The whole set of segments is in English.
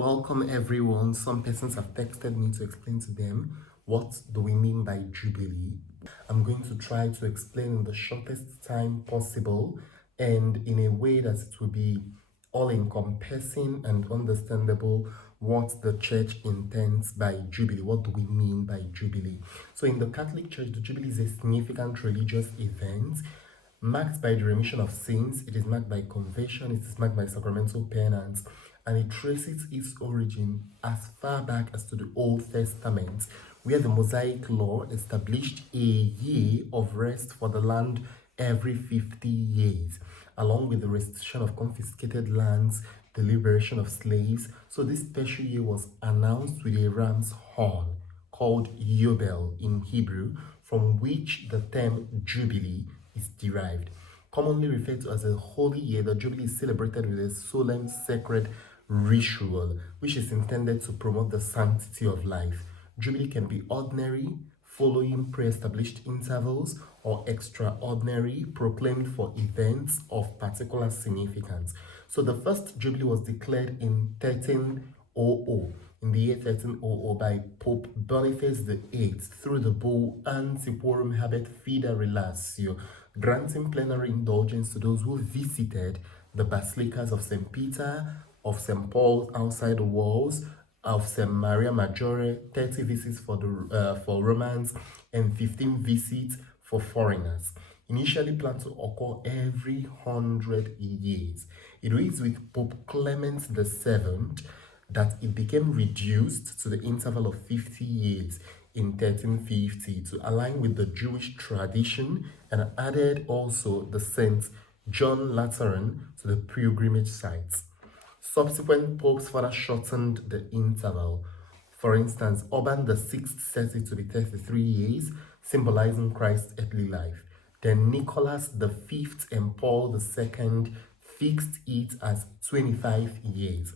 Welcome everyone. Some persons have texted me to explain to them what do we mean by Jubilee. I'm going to try to explain in the shortest time possible and in a way that it will be all-encompassing and understandable what the church intends by Jubilee. What do we mean by Jubilee? So in the Catholic Church, the Jubilee is a significant religious event marked by the remission of sins. It is marked by conversion. It is marked by sacramental penance, and it traces its origin as far back as to the Old Testament, where the Mosaic law established a year of rest for the land every 50 years, along with the restitution of confiscated lands, the liberation of slaves. So this special year was announced with a ram's horn called Giubileo in Hebrew, from which the term Jubilee is derived. Commonly referred to as a holy year, the Jubilee is celebrated with a solemn sacred ritual which is intended to promote the sanctity of life. Jubilee can be ordinary, following pre-established intervals, or extraordinary, proclaimed for events of particular significance. So the first Jubilee was declared in 1300, in the year 1300, by Pope Boniface VIII through the bull Antiquorum Habet Fida Relatio, granting plenary indulgence to those who visited the basilicas of St. Peter, of St. Paul outside the walls, of St. Maria Maggiore, 30 visits for Romans, and 15 visits for foreigners. Initially planned to occur every 100 years. It was with Pope Clement VII that it became reduced to the interval of 50 years in 1350 to align with the Jewish tradition, and added also the Saint John Lateran to the pilgrimage sites. Subsequent popes further shortened the interval. For instance, Urban VI set it to be 33 years, symbolizing Christ's earthly life. Then Nicholas V and Paul II fixed it as 25 years.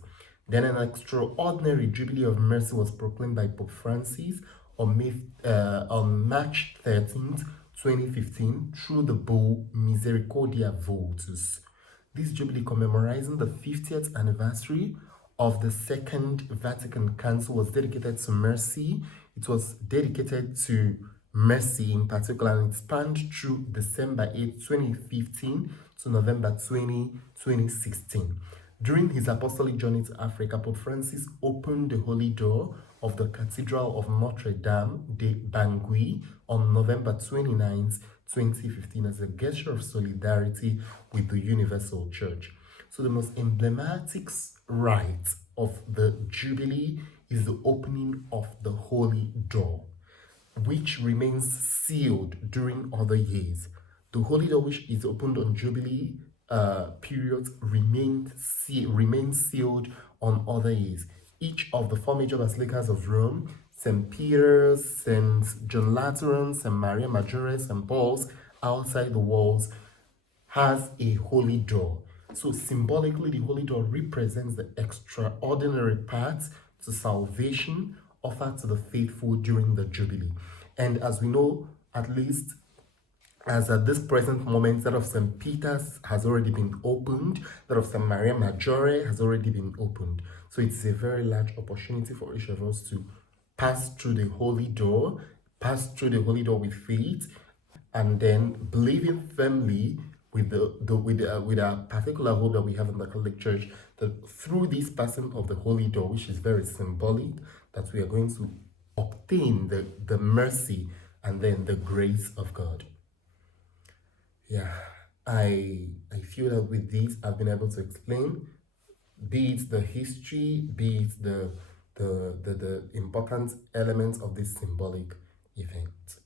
Then an extraordinary Jubilee of Mercy was proclaimed by Pope Francis on March 13th, 2015, through the bull Misericordia Votus. This Jubilee, commemorizing the 50th anniversary of the Second Vatican Council, was dedicated to mercy. It was dedicated to mercy in particular, and it spanned through December 8, 2015 to November 20, 2016. During his apostolic journey to Africa, Pope Francis opened the holy door of the Cathedral of Notre Dame de Bangui on November 29, 2015, as a gesture of solidarity with the Universal Church. So the most emblematic rite of the Jubilee is the opening of the holy door, which remains sealed during other years. The holy door, which is opened on Jubilee periods, remains sealed on other years. Each of the four major basilicas of Rome, St. Peter's, St. John Lateran, St. Maria Maggiore, St. Paul's, outside the walls, has a holy door. So symbolically, the holy door represents the extraordinary path to salvation offered to the faithful during the Jubilee. And as we know, at least as at this present moment, that of St. Peter's has already been opened, that of St. Maria Maggiore has already been opened. So it's a very large opportunity for each of us to pass through the holy door, with faith, and then believing firmly with a particular hope that we have in the Catholic Church, that through this passing of the holy door, which is very symbolic, that we are going to obtain the mercy and then the grace of God. Yeah, I feel that with this I've been able to explain, be it the history, be it the important elements of this symbolic event.